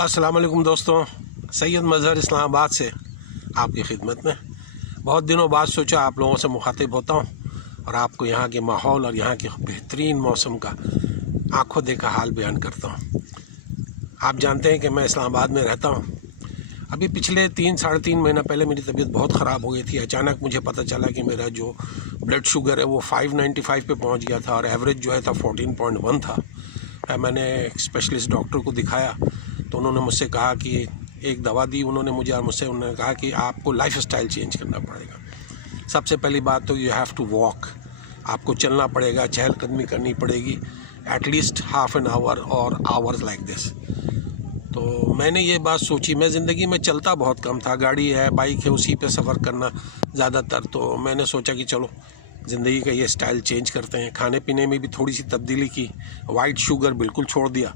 अस्सलाम वालेकुम दोस्तों, सैयद मज़हर इस्लामाबाद से आपकी खिदमत में। बहुत दिनों बाद सोचा आप लोगों से मुखातिब होता हूँ और आपको यहाँ के माहौल और यहाँ के बेहतरीन मौसम का आंखों देखा हाल बयान करता हूँ। आप जानते हैं कि मैं इस्लामाबाद में रहता हूँ। अभी पिछले 3-3.5 महीना पहले मेरी तबीयत बहुत ख़राब हो गई थी। अचानक मुझे पता चला कि मेरा जो ब्लड शुगर है वो 595 पे पहुँच गया था और एवरेज जो है था 14.1 था। मैंने एक स्पेशलिस्ट डॉक्टर को दिखाया तो उन्होंने मुझसे कहा कि एक दवा दी उन्होंने मुझे और उन्होंने कहा कि आपको लाइफ स्टाइल चेंज करना पड़ेगा। सबसे पहली बात तो यू हैव टू वॉक, आपको चलना पड़ेगा, चहलकदमी करनी पड़ेगी एटलीस्ट हाफ एन आवर और आवर्स लाइक दिस। तो मैंने ये बात सोची, मैं ज़िंदगी में चलता बहुत कम था, गाड़ी है, बाइक है, उसी पे सफ़र करना ज़्यादातर। तो मैंने सोचा कि चलो ज़िंदगी का ये स्टाइल चेंज करते हैं। खाने पीने में भी थोड़ी सी तब्दीली की, वाइट शुगर बिल्कुल छोड़ दिया,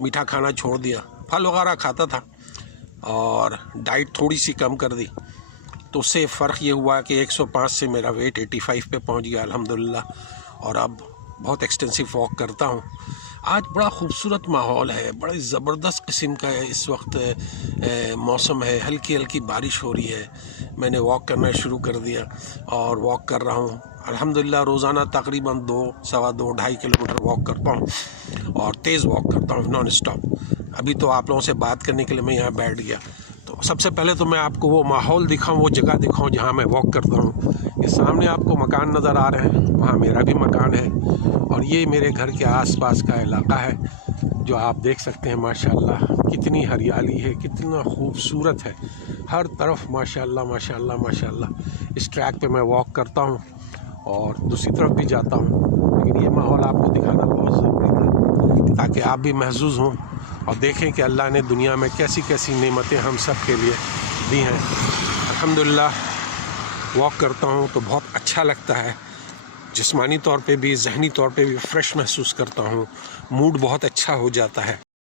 मीठा खाना छोड़ दिया, फल वगैरह खाता था और डाइट थोड़ी सी कम कर दी। तो उससे फ़र्क ये हुआ कि 105 से मेरा वेट 85 पे पहुंच गया अल्हम्दुलिल्लाह। और अब बहुत एक्सटेंसिव वॉक करता हूं। आज बड़ा ख़ूबसूरत माहौल है, बड़े ज़बरदस्त किस्म का है इस वक्त मौसम है, हल्की हल्की बारिश हो रही है। मैंने वॉक करना शुरू कर दिया और वॉक कर रहा हूँ अल्हम्दुलिल्लाह। रोज़ाना तकरीबन 2-2.5 किलोमीटर वॉक करता हूँ और तेज़ वॉक करता हूँ नॉन स्टॉप। अभी तो आप लोगों से बात करने के लिए मैं यहाँ बैठ गया। तो सबसे पहले तो मैं आपको वो माहौल दिखाऊँ, वो जगह दिखाऊँ जहाँ मैं वॉक करता हूँ। ये सामने आपको मकान नज़र आ रहे हैं, वहाँ मेरा भी मकान है और ये मेरे घर के आसपास का इलाका है जो आप देख सकते हैं। माशाल्लाह कितनी हरियाली है, कितना खूबसूरत है, हर तरफ माशाल्लाह माशाल्लाह माशाल्लाह। इस ट्रैक पे मैं वॉक करता हूँ और दूसरी तरफ भी जाता हूँ, लेकिन ये माहौल आपको दिखाना बहुत ज़रूरी था ताकि आप भी महसूस हों और देखें कि अल्लाह ने दुनिया में कैसी कैसी नेमतें हम सब के लिए दी हैं। अल्हम्दुलिल्लाह वॉक करता हूँ तो बहुत अच्छा लगता है, जिस्मानी तौर पे भी, ज़हनी तौर पे भी फ़्रेश महसूस करता हूँ, मूड बहुत अच्छा हो जाता है।